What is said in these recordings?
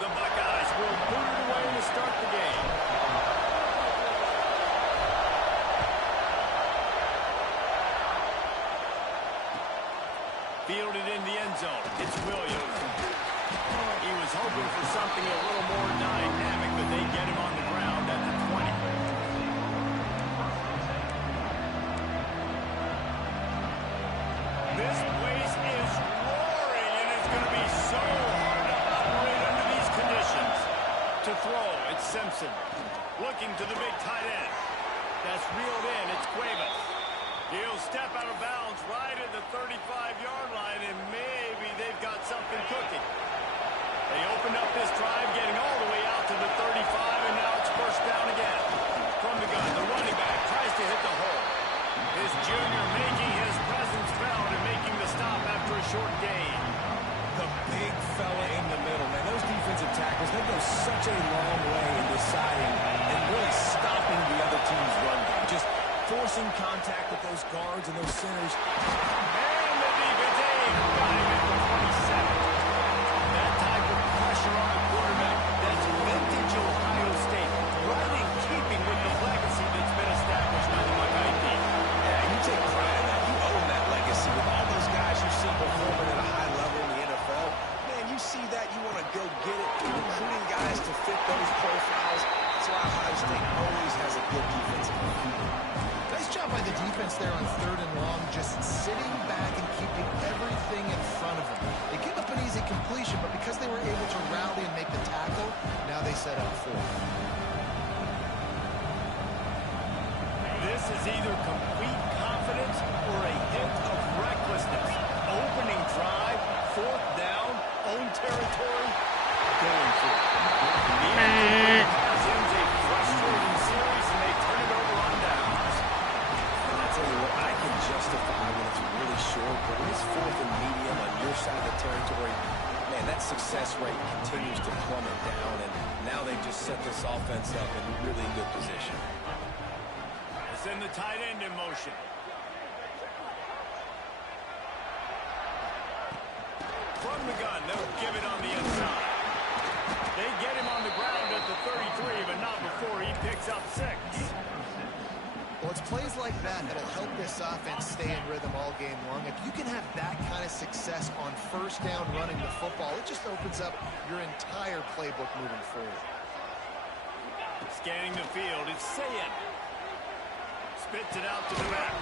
The Buckeyes will boot it away to start the game. Fielded in the end zone. It's Williams. He was hoping for something a little more dynamic, but they get him on the ground at the 20. This place is roaring, and it's going to be so hard to operate under these conditions. To throw, it's Simpson. Looking to the big tight end. That's reeled in. It's Cuevas. He'll step out of bounds right at the 35-yard line, and maybe they've got something cooking. They opened up this drive, getting all the way out to the 35, and now it's first down again. From the gun, the running back tries to hit the hole. His junior making his presence felt and making the stop after a short gain. The big fella in the middle, man. Those defensive tackles, they go such a long way in deciding and really stopping the other team's run game. Just forcing contact with those guards and those centers. And the defense aid got him at the 27. That type of pressure on the quarterback, that's vintage Ohio State. Right in keeping with the legacy that's been established by the Buckeye team. Yeah, you take pride in that. You own that legacy. With all those guys you've seen performing at a high level in the NFL, man, you see that, you want to go get it. Recruiting guys to fit those profiles. That's why Ohio State always has a good defensive line. Nice job by the defense there on 3rd and long, just sitting back and keeping everything in front of them. They give up an easy completion, but because they were able to rally and make the tackle, now they set up 4. This is either complete confidence or a hint of recklessness. Opening drive, 4th down, own territory, going for it. The pass ends a frustrating series, and they turn it over on downs. And I tell you what, I can justify when it's really short, but when it's 4th and medium on your side of the territory, man, that success rate continues to plummet down, and now they've just set this offense up in really good position. Send the tight end in motion. From the gun, they'll give it on the inside. They get him on the ground at the 33, but not before he picks up 6. Well, it's plays like that that'll help this offense stay in rhythm all game long. If you can have that kind of success on 1st down running the football, it just opens up your entire playbook moving forward. Scanning the field, it's Sayed. Spits it out to the back.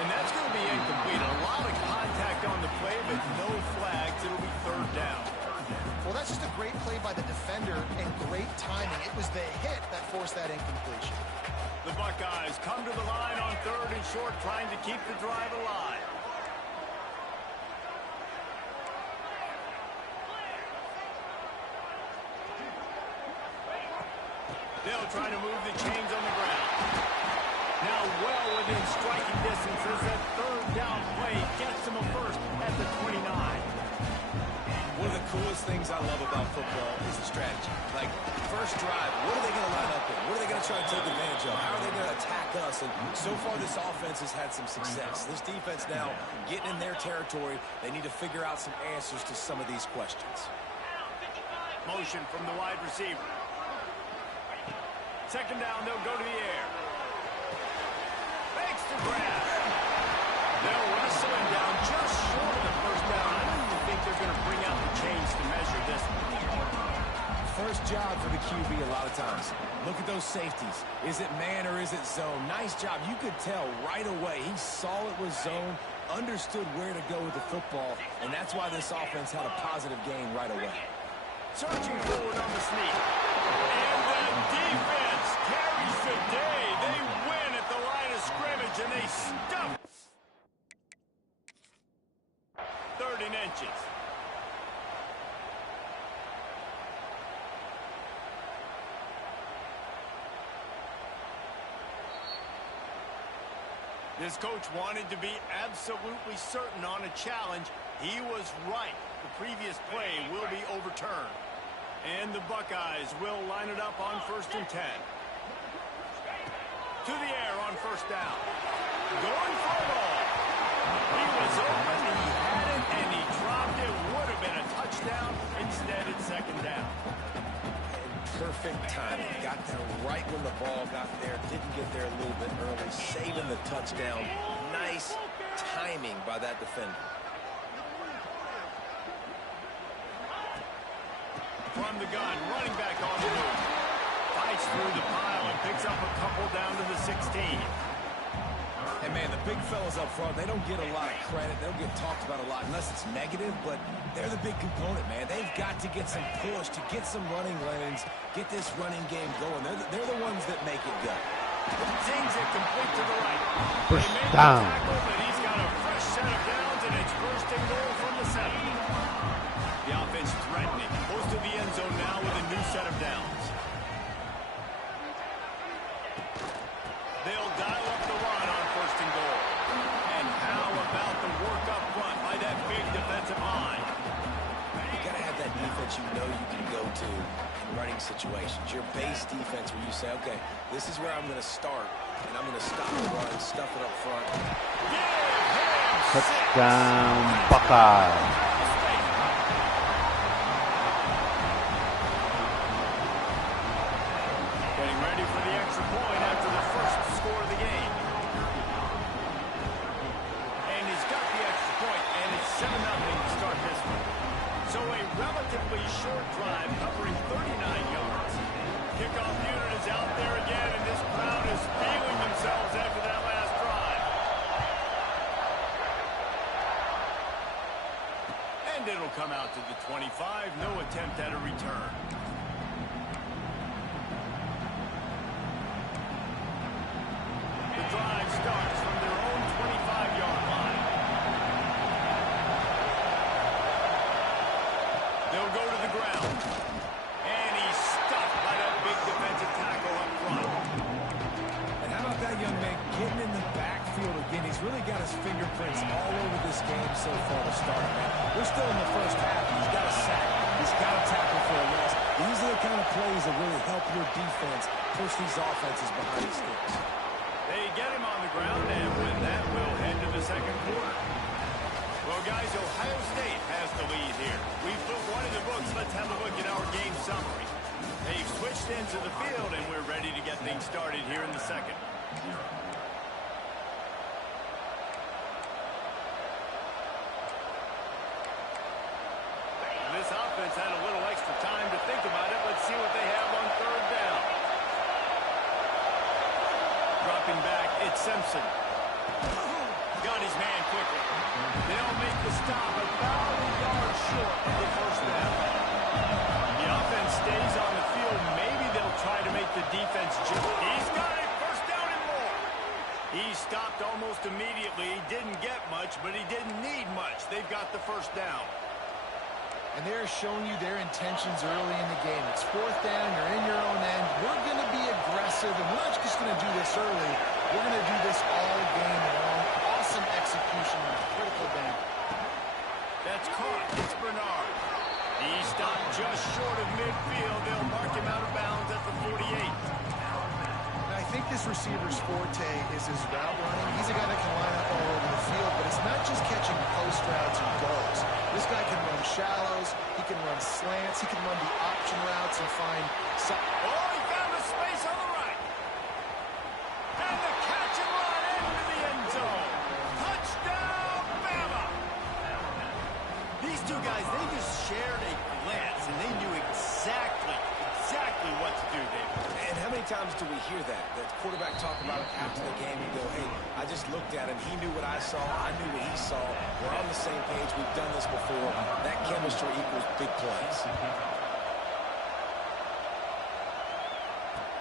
And that's going to be incomplete. A lot of contact on the play, but no flags. It'll be 3rd down. Well, that's just a great play by the defender and great timing. It was the hit that forced that incompletion. The Buckeyes come to the line on 3rd and short, trying to keep the drive alive. They'll try to move the chains on the ground. Now well within striking distance as that 3rd down play gets them a first at the 29. One of the coolest things I love about football is the strategy. Like, first drive, what are they going to line up in? What are they going to try to take advantage of? How are they going to attack us? And so far, this offense has had some success. This defense now getting in their territory. They need to figure out some answers to some of these questions. Motion from the wide receiver. 2nd down, they'll go to the air. Fakes the grab. They'll wrestle him down just short of the 1st down. I don't even think they're going to bring out the chains to measure this one. First job for the QB a lot of times. Look at those safeties. Is it man or is it zone? Nice job. You could tell right away. He saw it was zone, understood where to go with the football, and that's why this offense had a positive gain right away. Searching forward on the sneak. And the defense carries the day. They win at the line of scrimmage, and they stuff 3rd and inches. This coach wanted to be absolutely certain on a challenge. He was right. The previous play will be overturned. And the Buckeyes will line it up on 1st and 10. To the air on 1st down. Going for the ball. He was open, he had it, and he dropped it. Would have been a touchdown. Instead, it's second down. Perfect timing. Got there right when the ball got there. Didn't get there a little bit early. Saving the touchdown. Nice timing by that defender. From the gun, running back on the move. Fights through the pile and picks up a couple down to the 16. And, man, the big fellas up front, they don't get a lot of credit. They don't get talked about a lot unless it's negative, but they're the big component, man. They've got to get some push, to get some running lanes, get this running game going. They're the ones that make it go. Zings it complete to the right. First down. Tackle, but he's got a fresh set of downs, and it's first and goal from the 7. The offense threatening. Close to the end zone now with a new set of downs. They'll dial up the run on first and goal. And how about the work up front by that big defensive line? You got to have that defense you know you can go to in running situations. Your base defense where you say, okay, this is where I'm going to start, and I'm going to stop the run, stuff it up front. Touchdown, Buckeye. Getting ready for the extra point after the first score of the game. And he's got the extra point, and it's 7-0 to start this one. So a relatively short drive covering 39 yards. Kickoff unit is out there again, and this crowd is feeling themselves after that last drive. And it'll come out to the 25. No attempt at a return. The drive starts from their own 25-yard line. They'll go to the ground. And he's stuffed by that big defensive tackle up front. And how about that young man getting in the backfield again? He's really got his fingerprints all over this game so far to start, man. We're still in the first half. He's got a sack. He's got a tackle for a loss. These are the kind of plays that really help your defense push these offenses behind the sticks. They get him on the ground, and with that, we'll head to the second quarter. Well, guys, Ohio State has the lead here. We've put one in the books. Let's have a look at our game summary. They've switched into the field, and we're ready to get things started here in the second. This offense had a little extra time to think about it. Let's see what they have on third down. Dropping back, it's Simpson. Got his man quickly. They'll make the stop about a yard short of the first down. The offense stays on the field. Maybe they'll try to make the defense jump. He's got it. First down and more. He stopped almost immediately. He didn't get much, but he didn't need much. They've got the first down. And they're showing you their intentions early in the game. It's fourth down. You're in your own end. We're going to be aggressive, and we're not just going to do this early. We're going to do this all game long. Awesome execution on a critical down. That's caught. It's Bernard. He stopped just short of midfield. They'll mark him out of bounds at the 48. And I think this receiver's forte is his route running. He's a guy that can line up all over the field, but it's not just catching post routes and goals. This guy can run shallows. He can run slants. He can run the option routes and find some. Oh, he found a space on the right. And the catch and run into the end zone. Touchdown, Bama. These two guys, they just shared a glance, and they knew exactly what to do there. And how many times do we hear that? The quarterback talk about it after the game and go, hey, I just looked at him. He knew what I saw. I knew what he saw. We're on the same page. We've done this before. That chemistry equals big plays.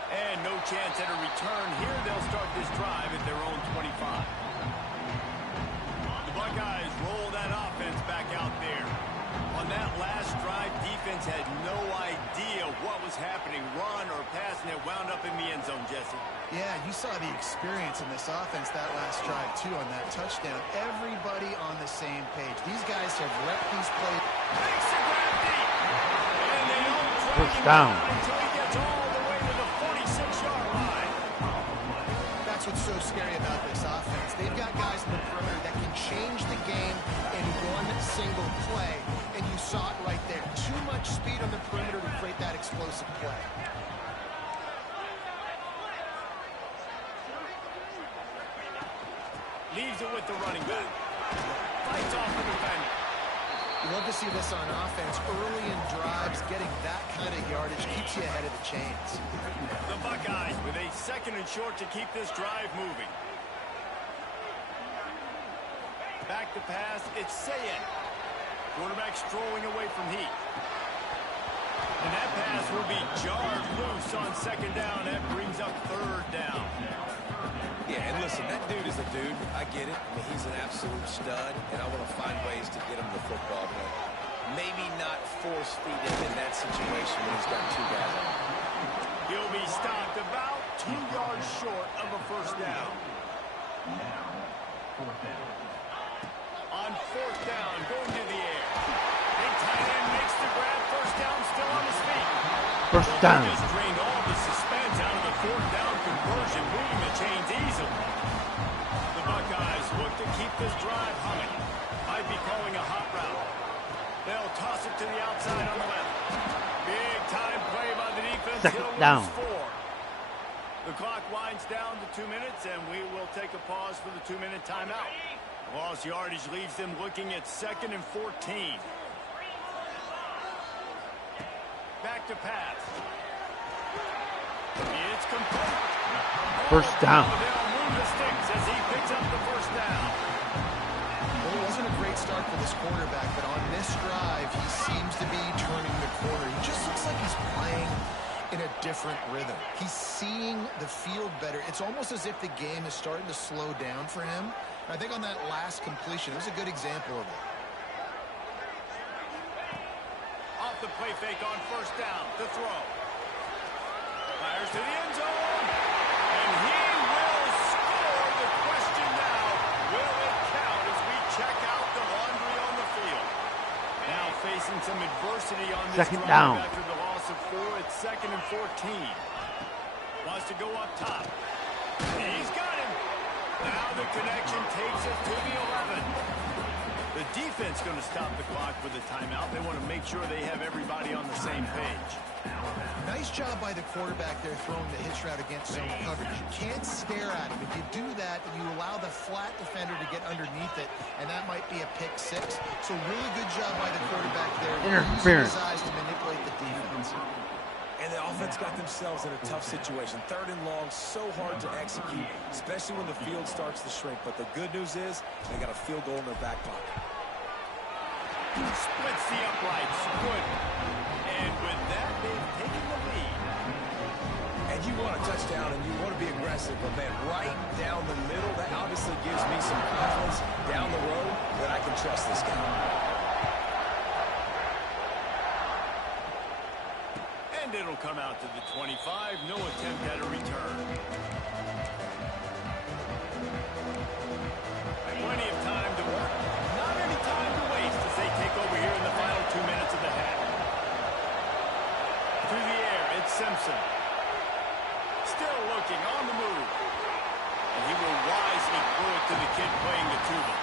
And no chance at a return here. They'll start this drive at their own 25. The Buckeyes roll that offense back out there. On that last drive, defense had no idea what was happening, run or pass, and it wound up in the end zone, Jesse. Yeah, you saw the experience in this offense that last drive, too, on that touchdown. Everybody on the same page. These guys have repped these plays. Makes the grab deep. And they don't drag First him down. until he gets all the way to the 46-yard line. That's what's so scary about this offense. They've got guys in the perimeter that can change the game in one single play, and you saw it right much speed on the perimeter to create that explosive play. Leaves it with the running back. Fights off the defender. You love to see this on offense. Early in drives, getting that kind of yardage keeps you ahead of the chains. The Buckeyes with a 2nd and short to keep this drive moving. Back to pass, it's Ncaa. Quarterback strolling away from heat. And that pass will be jarred loose on 2nd down. That brings up 3rd down. Yeah, and listen, that dude is a dude. I get it. I mean, he's an absolute stud, and I want to find ways to get him the football, but maybe not force feed him in that situation when he's got 2 guys on him. He'll be stopped about 2 yards short of a 1st down. On 4th down, going to the air. Big tight end makes the grab. 1st down, still on his feet. 1st down. Just drained all the suspense out of the 4th down conversion, moving the chains easily. The Buckeyes look to keep this drive humming. Might be calling a hot route. They'll toss it to the outside on the left. Big time play by the defense. 2nd down. 4. The clock winds down to 2 minutes, and we will take a pause for the 2-minute timeout. Lost yardage leaves them looking at 2nd and 14. Back to pass. It's complete. 1st down. They'll move the sticks as he picks up the 1st down. Well, it wasn't a great start for this quarterback, but on this drive, he seems to be turning the corner. He just looks like he's playing in a different rhythm. He's seeing the field better. It's almost as if the game is starting to slow down for him. And I think on that last completion, it was a good example of it. Off the play fake on 1st down. The throw. Fires to the end zone. And he will score. The question now, will it count as we check out the laundry on the field? Now facing some adversity on this 2nd drive down. after the loss of 4. It's 2nd and 14. Wants to go up top. He's got him. Now the connection takes it to the 11. The defense going to stop the clock with a timeout. They want to make sure they have everybody on the same page. Nice job by the quarterback there throwing the hitch route against zone coverage. You can't stare at him. If you do that, you allow the flat defender to get underneath it, and that might be a pick 6. So really good job by the quarterback there. Interference. Using his eyes to manipulate the defense. And the offense got themselves in a tough situation. 3rd and long, so hard to execute, especially when the field starts to shrink. But the good news is they got a field goal in their back pocket. Splits the uprights. Good. And with that, they've taken the lead. And you want a touchdown and you want to be aggressive, but man, right down the middle, that obviously gives me some confidence down the road that I can trust this guy. And it'll come out to the 25. No attempt at a return. Plenty of time to work. Not any time to waste as they take over here in the final 2 minutes of the half. Through the air, it's Simpson. Still looking on the move. And he will wisely throw it to the kid playing the tuba.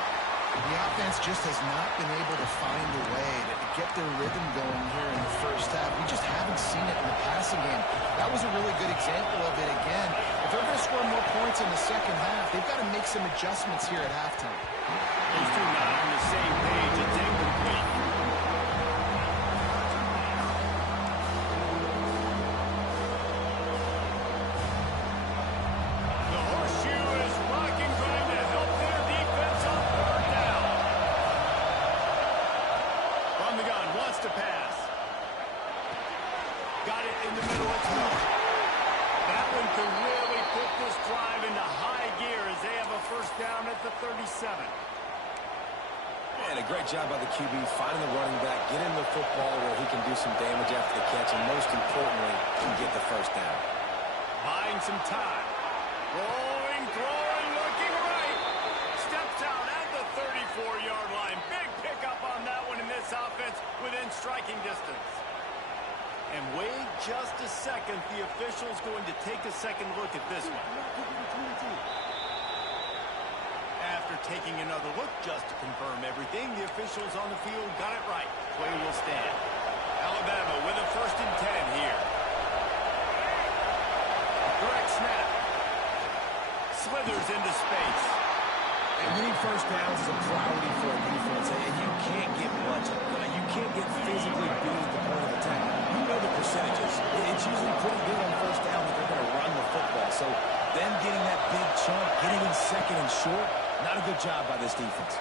The offense just has not been able to find a way to get their rhythm going here in the 1st half. We just haven't seen it in the passing game. That was a really good example of it again. If they're going to score more points in the 2nd half, they've got to make some adjustments here at halftime. These two not on the same page. It's incomplete. The horseshoe is rocking, trying to help their defense on 3rd down. From the gun, wants to pass. Got it in the middle. It's Miller. That one could really put this drive into high gear as they have a 1st down at the 37. And a great job by the QB finding the running back, getting the football where he can do some damage after the catch, and most importantly, can get the 1st down. Buying some time. Rolling, throwing, looking right. Steps out at the 34-yard line. Big pickup on that one in this offense within striking distance. And wait just a second. The official's going to take a second look at this one. After taking another look just to confirm everything, the officials on the field got it right. Play will stand. Alabama with a 1st and 10 here. Direct snap. Slithers into space. And winning first downs is a priority for a defense, and you can't get much. You can't get physically beat at the point of attack. You know the percentages. It's usually pretty good on first down that they're going to run the football. So them getting that big chunk, getting in 2nd and short, not a good job by this defense.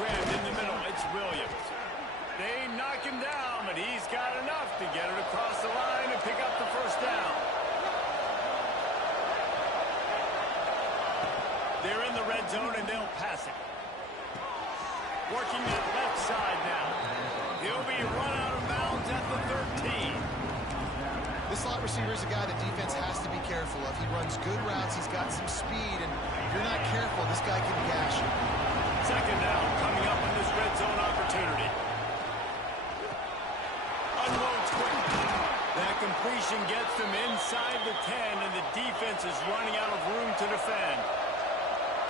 Grabbed in the middle. It's Williams. They knock him down, but he's got enough to get it across the line and pick up the 1st down. They're in the red zone, and they'll pass it. Working that left side now. He'll be run out of bounds at the 13. This slot receiver is a guy the defense has to be careful of. He runs good routes. He's got some speed, and if you're not careful, this guy can gash you. 2nd down coming up in this red zone opportunity. Unloads quick. That completion gets them inside the 10, and the defense is running out of room to defend.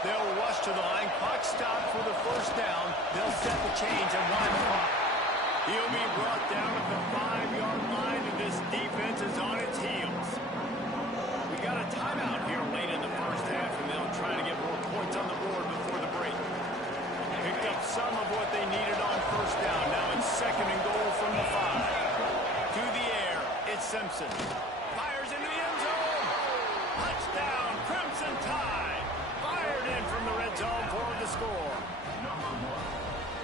They'll rush to the line. Clock stopped for the 1st down. They'll set the chains and wind the clock. He'll be brought down at the 5-yard line, and this defense is on its heels. We got a timeout here late in the 1st half, and they'll try to get more points on the board before the break. Picked up some of what they needed on 1st down. Now it's 2nd and goal from the 5. To the air, it's Simpson. Fires into the end zone. Touchdown, Crimson Tide. Fired in from the red zone for the score.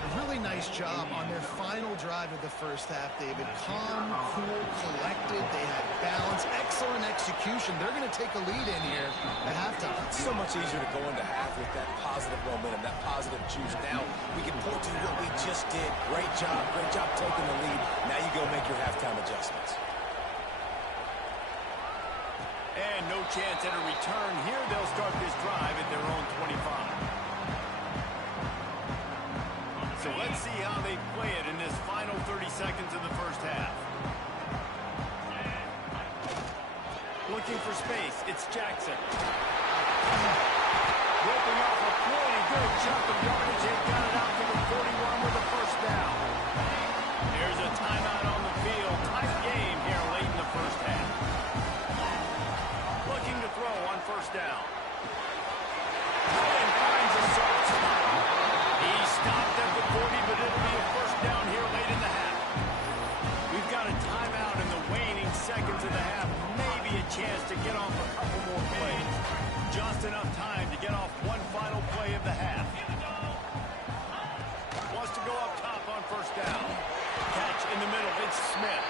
A really nice job on their final drive of the 1st half, David. Calm, cool, collected. They had balance. Excellent execution. They're going to take a lead in here at halftime. It's so much easier to go into half with that positive momentum, that positive juice. Now we can point to what we just did. Great job taking the lead. Now you go make your halftime adjustments. And no chance at a return here. They'll start this drive at their own 25. So let's see how they play it in this final 30 seconds of the 1st half. Looking for space. It's Jackson. Ripping off a pretty good chunk of yardage. They've got it out to the 41 with a 1st down. There's a timeout on the field. Tight game here late in the 1st half. Looking to throw on 1st down. And finds a soft spot. He stopped at the 40, but it'll be a 1st down here late in the half. We've got a timeout in the waning seconds of the half. Maybe a chance to get off a couple more plays. Just enough time to get off one final play of the half. Wants to go up top on 1st down. Catch in the middle. It's Smith.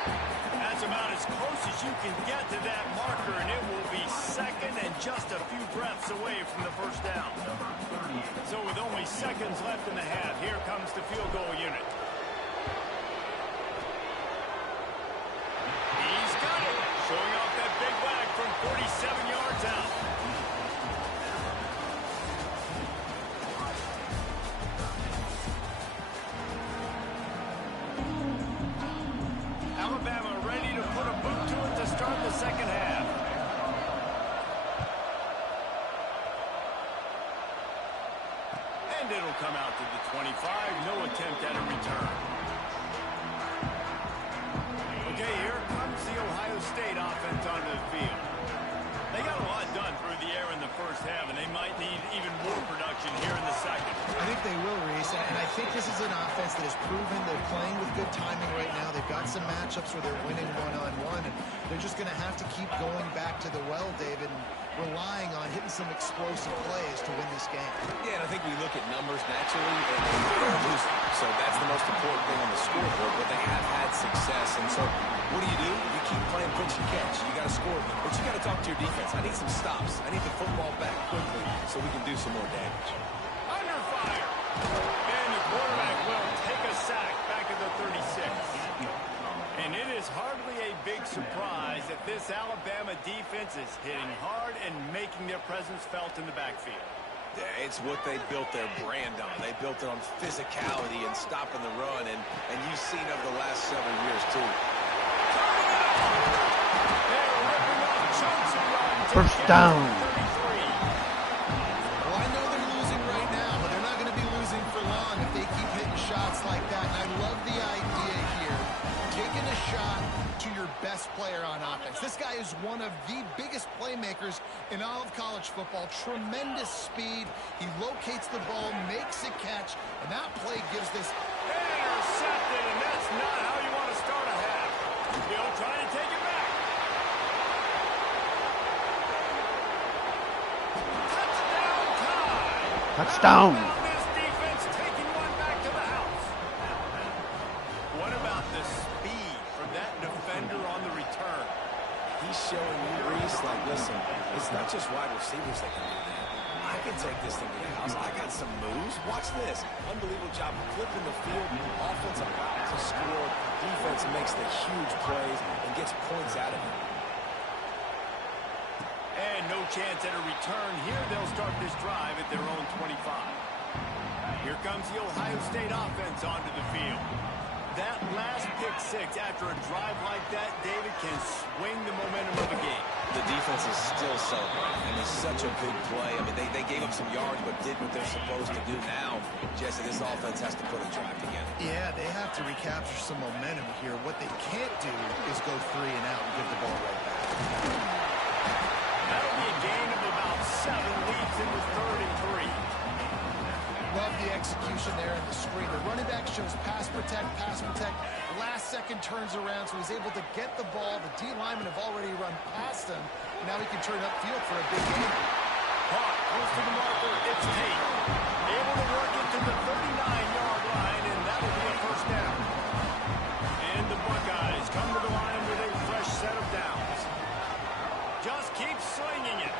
That's about as close as you can get to that marker, and it will be 2nd and just a few breaths away from the 1st down. So with only seconds left in the half, here comes the field goal unit. He's got it. Showing off that big leg from 47 yards out. Alabama ready to put a boot to it to start the 2nd half. And it'll come out to the 25. No attempt at a return. Okay, here comes the Ohio State offense onto the field. They got a lot done through the air in the 1st half, and they might need even more production here in the 2nd. I think they will, Reese, and I think this is an offense that has proven they're playing with good timing right now. They've got some matchups where they're winning one-on-one, and they're just going to have to keep going back to the well, David, and relying on hitting some explosive plays to win this game. Yeah, and I think we look at numbers naturally, and they're losing. So that's the most important thing on the scoreboard, but they have had success. And so what do? You keep playing pitch and catch. You got to score, but you got to talk to your defense. I need some stops. I need the football back quickly so we can do some more damage. Under fire. And the quarterback will take a sack back at the 36. And it is hardly a big surprise that this Alabama defense is hitting hard and making their presence felt in the backfield. Yeah, it's what they built their brand on. They built it on physicality and stopping the run, and you've seen over the last several years, too. They're ripping off chunks of run to 1st down. Well, I know they're losing right now, but they're not going to be losing for long if they keep hitting shots like that. And I love the idea here. Taking a best player on offense. This guy is one of the biggest playmakers in all of college football. Tremendous speed. He locates the ball, makes a catch, and that play gives this. Intercepted, and that's not how you want to start a half. Bill trying to take it back. Touchdown tie. Touchdown. This defense taking one back to the house. What about the speed from that defender on the return? He's showing you, Reese, like, listen, it's not just wide receivers that can do that. I can take this thing to the house. I got some moves. Watch this. Unbelievable job flipping the field. Offense about to score. Defense makes the huge plays and gets points out of it. And no chance at a return here. They'll start this drive at their own 25. Here comes the Ohio State offense onto the field. That last pick six after a drive like that, David, can swing the momentum of the game. The defense is still celebrating. I mean, such a big play. I mean, they gave up some yards but did what they're supposed to do. Now, Jesse, this offense has to put a drive together. Yeah, they have to recapture some momentum here. What they can't do is go 3 and out and give the ball right back. That'll be a gain of about 7, leads in the 3rd and 3. Love the execution there in the screen. The running back shows pass protect, pass protect. Last second turns around, so he's able to get the ball. The D linemen have already run past him. Now he can turn upfield for a big game. Caught, close to the marker, it's Tate. Able to work it to the 39-yard line, and that will be a first down. And the Buckeyes come to the line with a fresh set of downs. Just keep slinging it.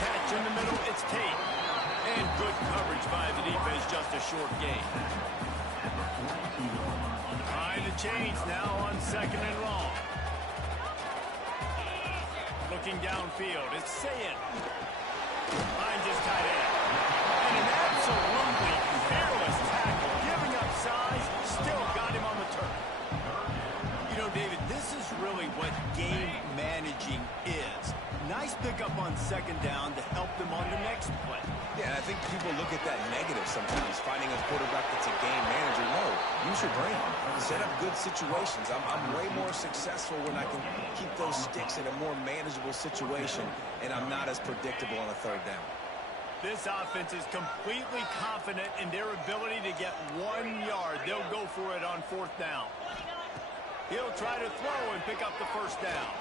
Catch in the middle, it's Tate. And good coverage by the defense, just a short gain. Trying to change now on 2nd and long. Looking downfield, it's Saying. Finds his tight end. And an absolutely fearless tackle, giving up size, still got him on the turf. You know, David, this is really what game managing is. Nice pickup on 2nd down to help them on the next play. Yeah, and I think people look at that negative sometimes, finding a quarterback that's a game manager. No, use your brain. Set up good situations. I'm way more successful when I can keep those sticks in a more manageable situation, and I'm not as predictable on a 3rd down. This offense is completely confident in their ability to get 1 yard. They'll go for it on 4th down. He'll try to throw and pick up the first down.